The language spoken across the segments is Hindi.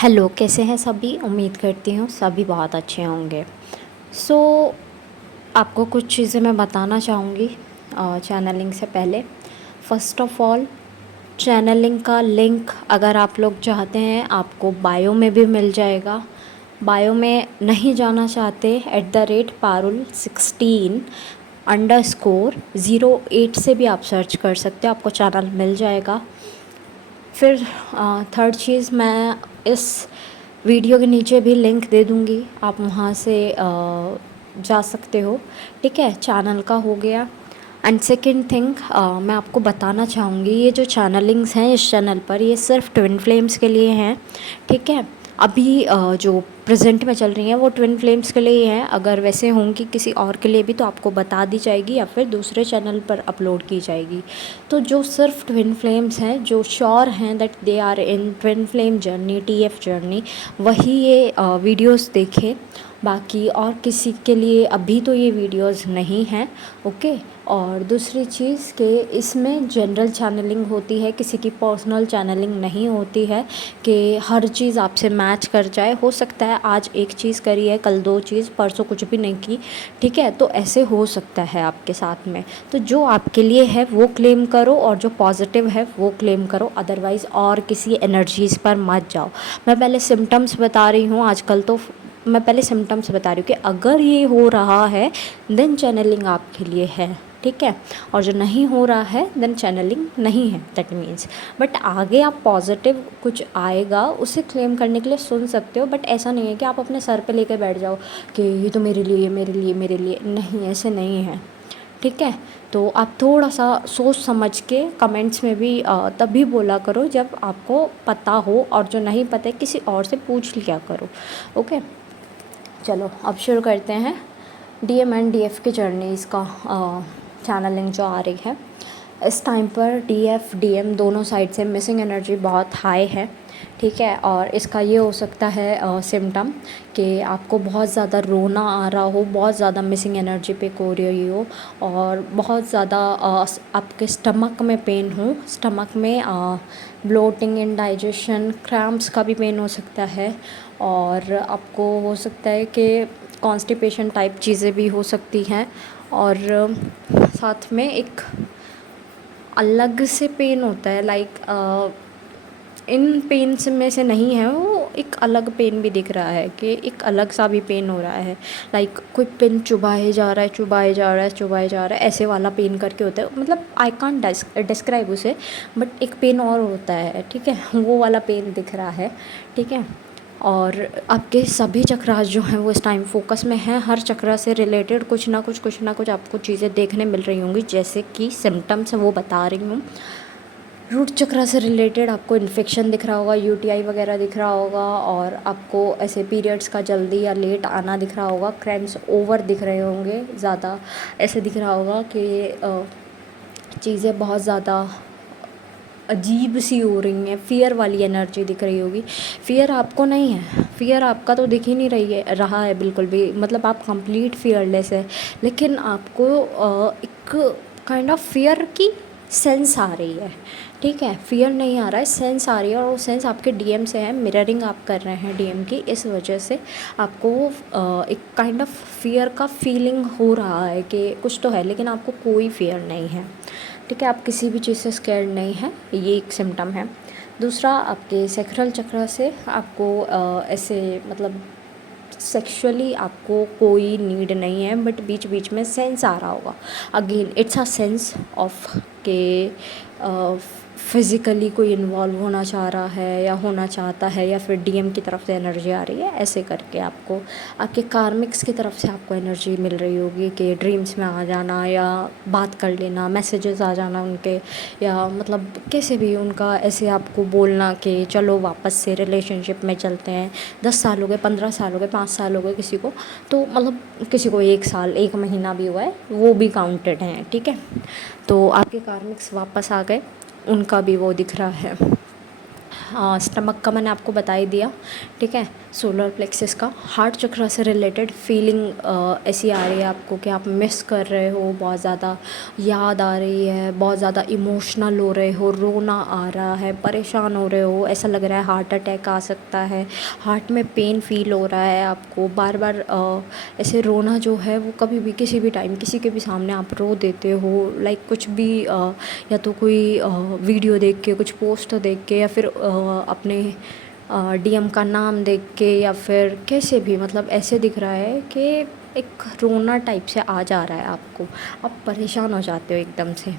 हेलो, कैसे हैं सभी? उम्मीद करती हूँ सभी बहुत अच्छे होंगे। सो आपको कुछ चीज़ें मैं बताना चाहूँगी चैनलिंग से पहले। फ़र्स्ट ऑफ़ ऑल, चैनलिंग का लिंक अगर आप लोग चाहते हैं आपको बायो में भी मिल जाएगा। बायो में नहीं जाना चाहते @parul16_08 से भी आप सर्च कर सकते हो, आपको चैनल मिल जाएगा। फिर थर्ड चीज़, मैं इस वीडियो के नीचे भी लिंक दे दूँगी, आप वहाँ से जा सकते हो। ठीक है, चैनल का हो गया। एंड सेकंड थिंग, मैं आपको बताना चाहूँगी, ये जो चैनलिंग्स हैं इस चैनल पर, ये सिर्फ ट्विन फ्लेम्स के लिए हैं। ठीक है, अभी जो प्रेजेंट में चल रही हैं वो ट्विन फ्लेम्स के लिए ही हैं। अगर वैसे होंगी किसी और के लिए भी तो आपको बता दी जाएगी या फिर दूसरे चैनल पर अपलोड की जाएगी। तो जो सिर्फ ट्विन फ्लेम्स हैं, जो श्योर हैं that they are in twin flame journey, TF journey, वही ये वीडियोस देखें। बाकी और किसी के लिए अभी तो ये वीडियोस नहीं हैं। ओके। और दूसरी चीज़ कि इसमें जनरल चैनलिंग होती है, किसी की पर्सनल चैनलिंग नहीं होती है कि हर चीज़ आपसे मैच कर जाए। हो सकता है आज एक चीज़ करी है, कल दो चीज़, परसों कुछ भी नहीं की। ठीक है, तो ऐसे हो सकता है आपके साथ में। तो जो आपके लिए है वो क्लेम करो और जो पॉजिटिव है वो क्लेम करो, अदरवाइज़ और किसी एनर्जीज़ पर मत जाओ। मैं पहले सिम्टम्स बता रही हूँ आजकल, तो मैं पहले सिम्टम्स बता रही हूँ कि अगर ये हो रहा है देन चैनलिंग आपके लिए है। ठीक है, और जो नहीं हो रहा है देन चैनलिंग नहीं है, दैट मीन्स। बट आगे आप पॉजिटिव कुछ आएगा उसे क्लेम करने के लिए सुन सकते हो, बट ऐसा नहीं है कि आप अपने सर पे लेके बैठ जाओ कि ये तो मेरे लिए मेरे लिए मेरे लिए। नहीं, ऐसे नहीं है। ठीक है, तो आप थोड़ा सा सोच समझ के कमेंट्स में भी तभी बोला करो जब आपको पता हो, और जो नहीं पता है किसी और से पूछ लिया करो। ओके, चलो अब शुरू करते हैं डीएम एंड डीएफ की जर्नीज़ का चैनलिंग जो आ रही है इस टाइम पर। डीएफ डीएम दोनों साइड से मिसिंग एनर्जी बहुत हाई है। ठीक है, और इसका ये हो सकता है सिम्टम कि आपको बहुत ज़्यादा रोना आ रहा हो, बहुत ज़्यादा मिसिंग एनर्जी पे हो रही हो, और बहुत ज़्यादा आपके स्टमक में पेन हो, स्टमक में ब्लोटिंग, इंडाइजेशन, क्रैम्प्स का भी पेन हो सकता है। और आपको हो सकता है कि कॉन्स्टिपेशन टाइप चीज़ें भी हो सकती हैं। और साथ में एक अलग से पेन होता है, लाइक इन पेन्स में से नहीं है वो, एक अलग पेन भी दिख रहा है कि एक अलग सा भी पेन हो रहा है। लाइक कोई पेन चुभाए जा रहा है, चुभाए जा रहा है, चुभाए जा रहा है, ऐसे वाला पेन करके होता है। मतलब आई कांट डिस्क्राइब उसे, बट एक पेन और होता है। ठीक है, वो वाला पेन दिख रहा है। ठीक है, और आपके सभी चक्रास जो हैं वो इस टाइम फोकस में हैं। हर चक्रा से रिलेटेड कुछ ना कुछ आपको चीज़ें देखने मिल रही होंगी, जैसे कि सिम्टम्स वो बता रही हूँ। रूट चक्र से रिलेटेड आपको इन्फेक्शन दिख रहा होगा, यूटीआई वगैरह दिख रहा होगा, और आपको ऐसे पीरियड्स का जल्दी या लेट आना दिख रहा होगा। क्रैम्प्स ओवर दिख रहे होंगे, ज़्यादा ऐसे दिख रहा होगा कि चीज़ें बहुत ज़्यादा अजीब सी हो रही हैं। फ़ियर वाली एनर्जी दिख रही होगी। फ़ियर आपको नहीं है, फ़ियर आपका तो दिख ही नहीं रहा है बिल्कुल भी। मतलब आप कंप्लीट फ़ियरलेस है, लेकिन आपको एक काइंड ऑफ फ़ियर की सेंस आ रही है। ठीक है, फ़ियर नहीं आ रहा है, सेंस आ रही है, और वो सेंस आपके डीएम से है। मिररिंग आप कर रहे हैं डीएम की, इस वजह से आपको एक काइंड ऑफ फ़ियर का फीलिंग हो रहा है कि कुछ तो है, लेकिन आपको कोई फ़ियर नहीं है। ठीक है, आप किसी भी चीज़ से स्कैर्ड नहीं हैं, ये एक सिम्टम है। दूसरा, आपके सेक्रल चक्र से आपको ऐसे मतलब सेक्सुअली आपको कोई नीड नहीं है, बट बीच बीच में सेंस आ रहा होगा। Again it's a sense of के फिज़िकली कोई इन्वॉल्व होना चाह रहा है या होना चाहता है, या फिर डीएम की तरफ से एनर्जी आ रही है। ऐसे करके आपको आपके कार्मिक्स की तरफ से आपको एनर्जी मिल रही होगी कि ड्रीम्स में आ जाना, या बात कर लेना, मैसेजेस आ जाना उनके, या मतलब कैसे भी उनका ऐसे आपको बोलना कि चलो वापस से रिलेशनशिप में चलते हैं। 10 साल हो गए, 15 साल हो गए, 5 साल हो गए किसी को, तो मतलब किसी को 1 साल 1 महीना भी हुआ है, वो भी काउंटेड हैं। ठीक है, तो आपके कार्मिक्स वापस आ गए, उनका भी वो दिख रहा है। स्टमक का मैंने आपको बता ही दिया, ठीक है। सोलर प्लेक्सस का हार्ट चक्र से रिलेटेड फीलिंग ऐसी आ रही है आपको कि आप मिस कर रहे हो, बहुत ज़्यादा याद आ रही है, बहुत ज़्यादा इमोशनल हो रहे हो, रोना आ रहा है, परेशान हो रहे हो, ऐसा लग रहा है हार्ट अटैक आ सकता है, हार्ट में पेन फील हो रहा है आपको, बार बार ऐसे रोना जो है वो कभी भी किसी भी टाइम किसी के भी सामने आप रो देते हो, लाइक कुछ भी या तो कोई वीडियो देख के, कुछ पोस्ट देख के, या फिर अपने डीएम का नाम देख के, या फिर कैसे भी, मतलब ऐसे दिख रहा है कि एक रोना टाइप से आ जा रहा है आपको, आप परेशान हो जाते हो एकदम से।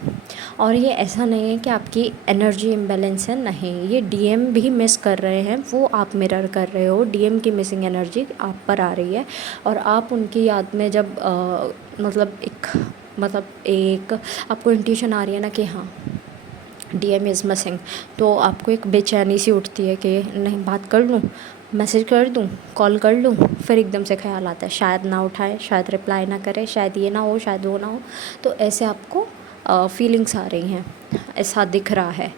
और ये ऐसा नहीं है कि आपकी एनर्जी इम्बैलेंस है, नहीं, ये डीएम भी मिस कर रहे हैं, वो आप मिरर कर रहे हो, डीएम की मिसिंग एनर्जी आप पर आ रही है, और आप उनकी याद में जब मतलब एक आपको इंट्यूशन आ रही है ना कि हाँ डीएम इज़ मिसिंग, तो आपको एक बेचैनी सी उठती है कि नहीं बात कर लूँ, मैसेज कर दूँ, कॉल कर लूँ, फिर एकदम से ख्याल आता है शायद ना उठाए, शायद रिप्लाई ना करे, शायद ये ना हो, शायद वो ना हो, तो ऐसे आपको फीलिंग्स आ रही हैं, ऐसा दिख रहा है।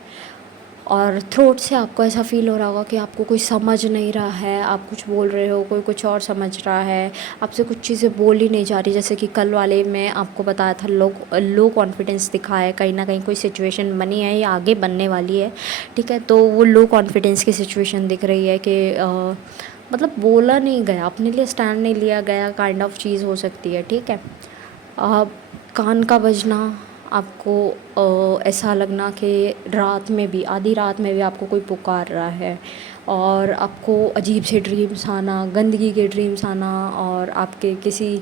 और थ्रोट से आपको ऐसा फ़ील हो रहा होगा कि आपको कोई समझ नहीं रहा है, आप कुछ बोल रहे हो, कोई कुछ और समझ रहा है, आपसे कुछ चीज़ें बोल ही नहीं जा रही। जैसे कि कल वाले में आपको बताया था, लो कॉन्फिडेंस दिखा है, कहीं ना कहीं कोई सिचुएशन बनी है या आगे बनने वाली है, ठीक है, तो वो लो कॉन्फिडेंस की सिचुएशन दिख रही है कि मतलब बोला नहीं गया, अपने लिए स्टैंड नहीं लिया गया, काइंड ऑफ चीज़ हो सकती है, ठीक है। अ, कान का बजना, आपको ऐसा लगना कि रात में भी, आधी रात में भी आपको कोई पुकार रहा है, और आपको अजीब से ड्रीम्स आना, गंदगी के ड्रीम्स आना, और आपके किसी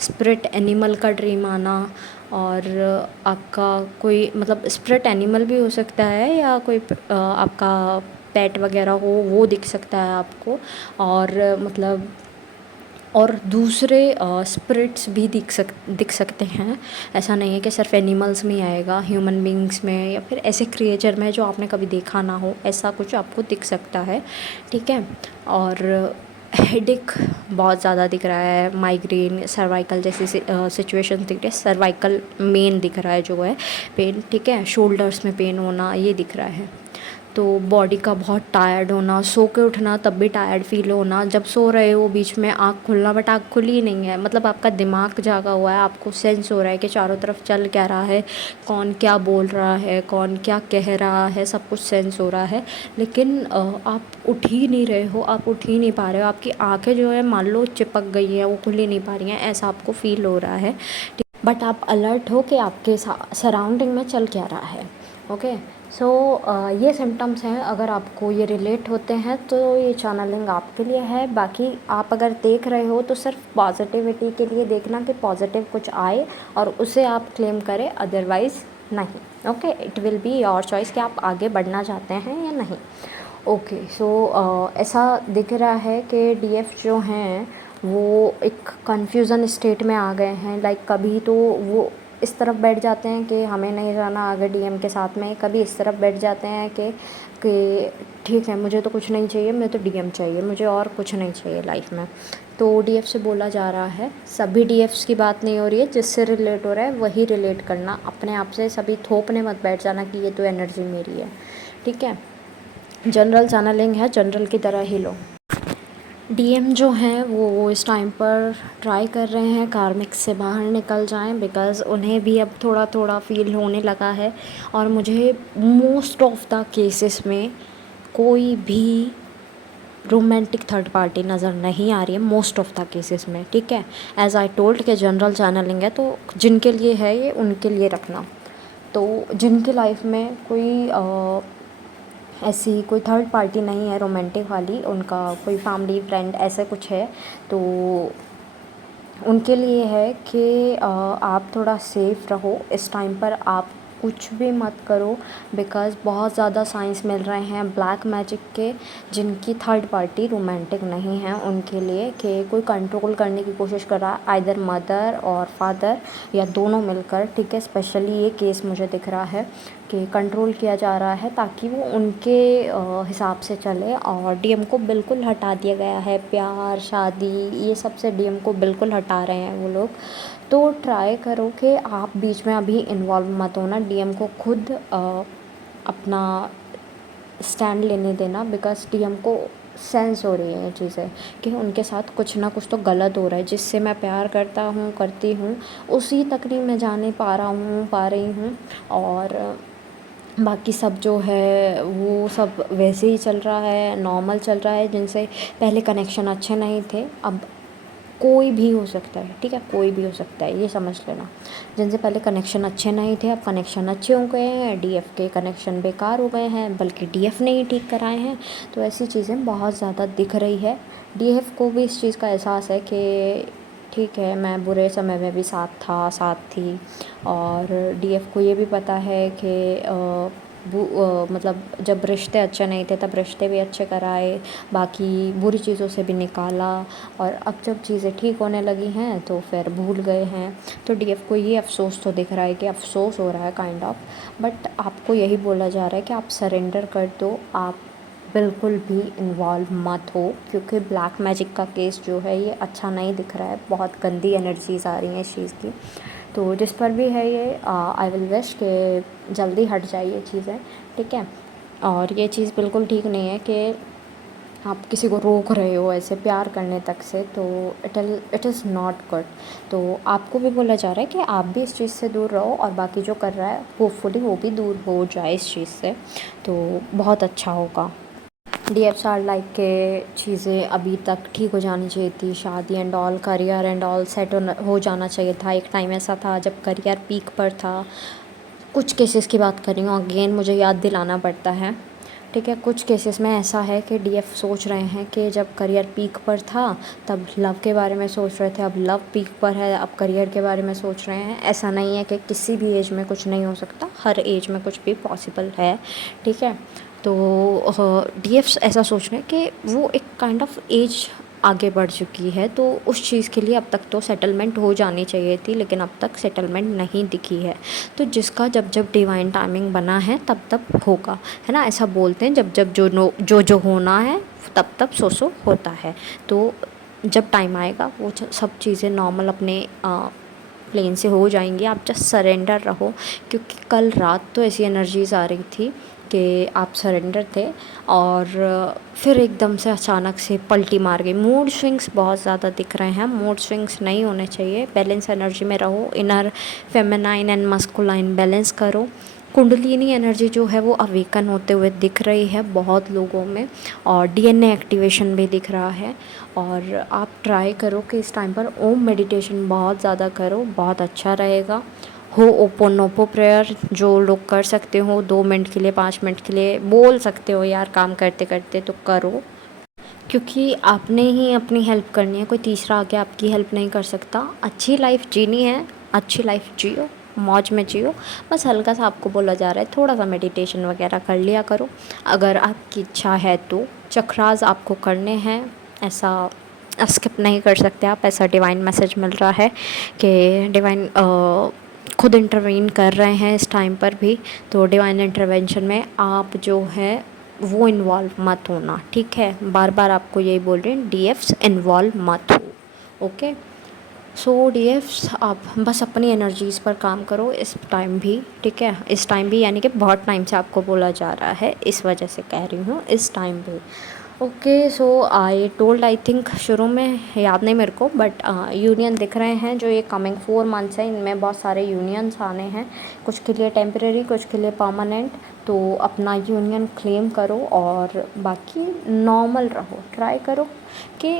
स्पिरिट एनिमल का ड्रीम आना, और आपका कोई मतलब स्पिरिट एनिमल भी हो सकता है, या कोई आपका पेट वगैरह हो, वो दिख सकता है आपको, और मतलब और दूसरे स्पिरिट्स भी दिख सकते हैं। ऐसा नहीं है कि सिर्फ एनिमल्स में ही आएगा, ह्यूमन बींग्स में या फिर ऐसे क्रिएचर में जो आपने कभी देखा ना हो, ऐसा कुछ आपको दिख सकता है, ठीक है। और हेडेक बहुत ज़्यादा दिख रहा है, माइग्रेन, सर्वाइकल जैसी सिचुएशन दिख रही है, सर्वाइकल मेन दिख रहा है जो है पेन, ठीक है, शोल्डर्स में पेन होना ये दिख रहा है। तो बॉडी का बहुत टायर्ड होना, सो के उठना तब भी टायर्ड फील होना, जब सो रहे हो बीच में आँख खुलना, बट आँख खुली ही नहीं है, मतलब आपका दिमाग जागा हुआ है, आपको सेंस हो रहा है कि चारों तरफ चल क्या रहा है, कौन क्या बोल रहा है, कौन क्या कह रहा है, सब कुछ सेंस हो रहा है, लेकिन आप उठ ही नहीं रहे हो, आप उठ ही नहीं पा रहे हो, आपकी आँखें जो है मान लो चिपक गई हैं, वो खुल ही नहीं पा रही हैं, ऐसा आपको फील हो रहा है, बट आप अलर्ट हो कि आपके सराउंडिंग में चल क्या रहा है, ओके। सो ये सिम्टम्स हैं, अगर आपको ये रिलेट होते हैं तो ये चैनलिंग आपके लिए है। बाकी आप अगर देख रहे हो तो सिर्फ पॉजिटिविटी के लिए देखना कि पॉजिटिव कुछ आए और उसे आप क्लेम करें, अदरवाइज़ नहीं, okay. It will be your choice कि आप आगे बढ़ना चाहते हैं या नहीं, ओके। सो ऐसा दिख रहा है कि डीएफ जो हैं वो एक कन्फ्यूज़न स्टेट में आ गए हैं, लाइक कभी तो वो इस तरफ बैठ जाते हैं कि हमें नहीं जाना आगे डीएम के साथ में, कभी इस तरफ बैठ जाते हैं कि ठीक है मुझे तो कुछ नहीं चाहिए, मुझे तो डीएम चाहिए, मुझे और कुछ नहीं चाहिए लाइफ में। तो डीएफ से बोला जा रहा है, सभी डीएफ्स की बात नहीं हो रही है, जिससे रिलेट हो रहा है वही रिलेट करना, अपने आप से सभी थोपने मत बैठ जाना कि ये तो एनर्जी मेरी है, ठीक है। जनरल चैनलिंग है, जनरल की तरह ही लो। डीएम जो हैं वो इस टाइम पर ट्राई कर रहे हैं कार्मिक से बाहर निकल जाएं, बिकॉज़ उन्हें भी अब थोड़ा थोड़ा फील होने लगा है, और मुझे मोस्ट ऑफ द केसेस में कोई भी रोमांटिक थर्ड पार्टी नज़र नहीं आ रही है, मोस्ट ऑफ द केसेस में, ठीक है। एज़ आई टोल्ड के जनरल चैनलिंग है, तो जिनके लिए है ये उनके लिए रखना। तो जिनकी लाइफ में कोई ऐसी कोई थर्ड पार्टी नहीं है रोमांटिक वाली, उनका कोई फैमिली फ्रेंड ऐसे कुछ है, तो उनके लिए है कि आप थोड़ा सेफ़ रहो इस टाइम पर, आप कुछ भी मत करो, बिकॉज़ बहुत ज़्यादा साइंस मिल रहे हैं ब्लैक मैजिक के, जिनकी थर्ड पार्टी रोमांटिक नहीं है, उनके लिए कि कोई कंट्रोल करने की कोशिश कर रहा है, आइदर मदर और फादर या दोनों मिलकर, ठीक है। स्पेशली ये केस मुझे दिख रहा है कि कंट्रोल किया जा रहा है ताकि वो उनके हिसाब से चले, और डीएम को बिल्कुल हटा दिया गया है, प्यार शादी ये सब से डीएम को बिल्कुल हटा रहे हैं वो लोग। तो ट्राई करो कि आप बीच में अभी इन्वॉल्व मत होना, डीएम को खुद अपना स्टैंड लेने देना, बिकॉज़ डीएम को सेंस हो रही है ये चीज़ें कि उनके साथ कुछ ना कुछ तो गलत हो रहा है। जिससे मैं प्यार करता हूँ, करती हूँ, उसी तक नहीं मैं जाने पा रही हूँ। और बाकी सब जो है वो सब वैसे ही चल रहा है, नॉर्मल चल रहा है। जिनसे पहले कनेक्शन अच्छे नहीं थे, अब कोई भी हो सकता है, ठीक है, कोई भी हो सकता है, ये समझ लेना। जिनसे पहले कनेक्शन अच्छे नहीं थे, अब कनेक्शन अच्छे हो गए हैं। डीएफ के कनेक्शन बेकार हो गए हैं, बल्कि डीएफ ने ही ठीक कराए हैं। तो ऐसी चीज़ें बहुत ज़्यादा दिख रही है। डीएफ को भी इस चीज़ का एहसास है कि ठीक है, मैं बुरे समय में भी साथ थी। और डीएफ को ये भी पता है कि मतलब जब रिश्ते अच्छे नहीं थे तब रिश्ते भी अच्छे कराए, बाकी बुरी चीज़ों से भी निकाला। और अब जब चीज़ें ठीक होने लगी हैं तो फिर भूल गए हैं। तो डीएफ को ये अफ़सोस तो दिख रहा है कि अफ़सोस हो रहा है काइंड ऑफ, बट आपको यही बोला जा रहा है कि आप सरेंडर कर दो, आप बिल्कुल भी इन्वॉल्व मत हो। क्योंकि ब्लैक मैजिक का केस जो है ये अच्छा नहीं दिख रहा है, बहुत गंदी एनर्जीज़ आ रही हैं इस चीज़ की। तो जिस पर भी है ये आई विल विश कि जल्दी हट जाए ये चीज़ें, ठीक है। और ये चीज़ बिल्कुल ठीक नहीं है कि आप किसी को रोक रहे हो ऐसे प्यार करने तक से, तो इट इज़ नॉट गुड। तो आपको भी बोला जा रहा है कि आप भी इस चीज़ से दूर रहो, और बाकी जो कर रहा है होपफुली वो भी दूर हो जाए इस चीज़ से, तो बहुत अच्छा होगा। डीएफआर लाइक के चीज़ें अभी तक ठीक हो जानी चाहिए थी, शादी and all, career and all set हो जाना चाहिए था। एक टाइम ऐसा था जब करियर पीक पर था। कुछ केसेस की बात कर रही हूँ, अगेन मुझे याद दिलाना पड़ता है, ठीक है। कुछ केसेस में ऐसा है कि डीएफ सोच रहे हैं कि जब करियर पीक पर था तब लव के बारे में सोच रहे थे, अब लव पीक पर है, अब करियर के बारे में सोच रहे हैं। ऐसा नहीं है कि किसी भी एज में कुछ नहीं हो सकता, हर एज में कुछ भी पॉसिबल है, ठीक है। तो डीएफ ऐसा सोच रहे हैं कि वो एक काइंड ऑफ एज आगे बढ़ चुकी है, तो उस चीज़ के लिए अब तक तो सेटलमेंट हो जानी चाहिए थी, लेकिन अब तक सेटलमेंट नहीं दिखी है। तो जिसका जब जब डिवाइन टाइमिंग बना है तब तब होगा, है ना। ऐसा बोलते हैं जब जब जो होना है तब तब सो होता है। तो जब टाइम आएगा वो सब चीज़ें नॉर्मल अपने प्लेन से हो जाएंगी। आप जस्ट सरेंडर रहो, क्योंकि कल रात तो ऐसी एनर्जीज़ आ रही थी कि आप सरेंडर थे, और फिर एकदम से अचानक से पलटी मार गई। मूड स्विंग्स बहुत ज़्यादा दिख रहे हैं, मूड स्विंग्स नहीं होने चाहिए। बैलेंस एनर्जी में रहो, inner feminine and masculine balance करो। कुंडलिनी एनर्जी जो है वो अवेकन होते हुए दिख रही है बहुत लोगों में, और डीएनए एक्टिवेशन भी दिख रहा है। और आप ट्राई करो कि इस टाइम पर ओम मेडिटेशन बहुत ज़्यादा करो, बहुत अच्छा रहेगा। हो ओपोनोपो प्रेयर जो लोग कर सकते हो, 2 मिनट के लिए 5 मिनट के लिए बोल सकते हो यार काम करते करते, तो करो। क्योंकि आपने ही अपनी हेल्प करनी है, कोई तीसरा आके आपकी हेल्प नहीं कर सकता। अच्छी लाइफ जीनी है, अच्छी लाइफ जियो, मौज में जियो। बस हल्का सा आपको बोला जा रहा है थोड़ा सा मेडिटेशन वगैरह कर लिया करो, अगर आपकी इच्छा है तो। चक्रास आपको करने हैं, ऐसा स्किप नहीं कर सकते आप, ऐसा डिवाइन मैसेज मिल रहा है कि डिवाइन खुद इंटरवीन कर रहे हैं इस टाइम पर भी। तो डिवाइन इंटरवेंशन में आप जो है वो इन्वॉल्व मत होना, ठीक है। बार बार आपको यही बोल रहे हैं, डीएफ्स इन्वॉल्व मत हो, ओके। सो डीएफ्स आप बस अपनी एनर्जीज़ पर काम करो इस टाइम भी, ठीक है। इस टाइम भी यानी कि बहुत टाइम से आपको बोला जा रहा है, इस वजह से कह रही हूँ इस टाइम भी, okay. So I told, I think शुरू में याद नहीं मेरे को, बट यूनियन दिख रहे हैं जो ये कमिंग 4 मंथ्स है, इनमें बहुत सारे यूनियंस आने हैं, कुछ के लिए टेम्परेरी, कुछ के लिए परमानेंट। तो अपना यूनियन क्लेम करो, और बाकी नॉर्मल रहो। ट्राई करो कि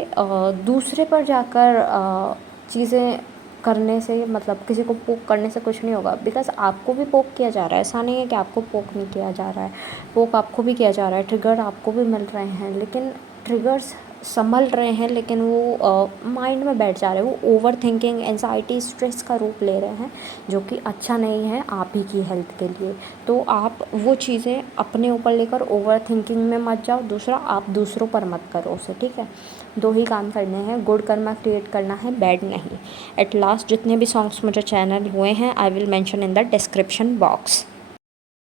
दूसरे पर जाकर चीज़ें करने से, मतलब किसी को पोक करने से कुछ नहीं होगा। बिकॉज़ आपको भी पोक किया जा रहा है, ऐसा नहीं है कि आपको पोक नहीं किया जा रहा है, पोक आपको भी किया जा रहा है, ट्रिगर आपको भी मिल रहे हैं, लेकिन ट्रिगर्स संभल रहे हैं, लेकिन वो माइंड में बैठ जा रहे हैं, वो ओवर थिंकिंग, एंजाइटी, स्ट्रेस का रूप ले रहे हैं, जो कि अच्छा नहीं है आप ही की हेल्थ के लिए। तो आप वो चीज़ें अपने ऊपर लेकर ओवर थिंकिंग में मत जाओ। दूसरा, आप दूसरों पर मत करो उसे, ठीक है। 2 ही काम करने हैं, गुड कर्मा क्रिएट करना है, बैड नहीं। एट लास्ट जितने भी सॉन्ग्स मुझे चैनल हुए हैं I will mention in the description box.